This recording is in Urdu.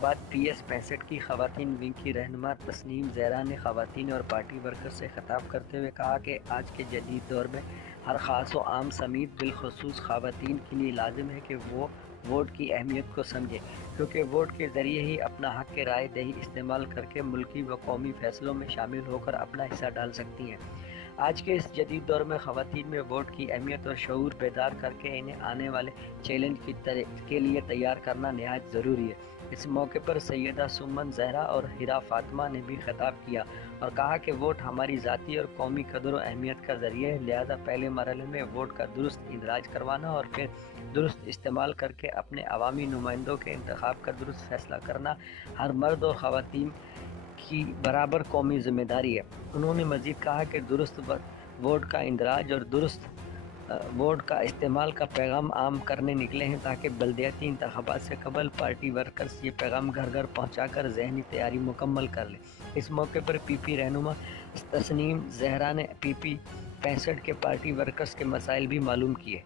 انتخابات PS 65 کی خواتین ونگ کی رہنما تسنیم زہرا نے خواتین اور پارٹی ورکر سے خطاب کرتے ہوئے کہا کہ آج کے جدید دور میں ہر خاص و عام سمیت بالخصوص خواتین کے لیے لازم ہے کہ وہ ووٹ کی اہمیت کو سمجھے، کیونکہ ووٹ کے ذریعے ہی اپنا حق رائے دہی استعمال کر کے ملکی و قومی فیصلوں میں شامل ہو کر اپنا حصہ ڈال سکتی ہیں۔ آج کے اس جدید دور میں خواتین میں ووٹ کی اہمیت اور شعور بیدار کر کے انہیں آنے والے چیلنج کے لیے تیار کرنا نہایت ضروری ہے۔ اس موقع پر سیدہ سمن زہرا اور ہیرا فاطمہ نے بھی خطاب کیا اور کہا کہ ووٹ ہماری ذاتی اور قومی قدر و اہمیت کا ذریعہ ہے، لہذا پہلے مرحلے میں ووٹ کا درست اندراج کروانا اور پھر درست استعمال کر کے اپنے عوامی نمائندوں کے انتخاب کا درست فیصلہ کرنا ہر مرد اور خواتین کی برابر قومی ذمہ داری ہے۔ انہوں نے مزید کہا کہ درست ووٹ کا اندراج اور درست ووٹ کا استعمال کا پیغام عام کرنے نکلے ہیں تاکہ بلدیاتی انتخابات سے قبل پارٹی ورکرز یہ پیغام گھر گھر پہنچا کر ذہنی تیاری مکمل کر لیں۔ اس موقع پر PP رہنما تسنیم زہرا نے PP 65 کے پارٹی ورکرز کے مسائل بھی معلوم کیے۔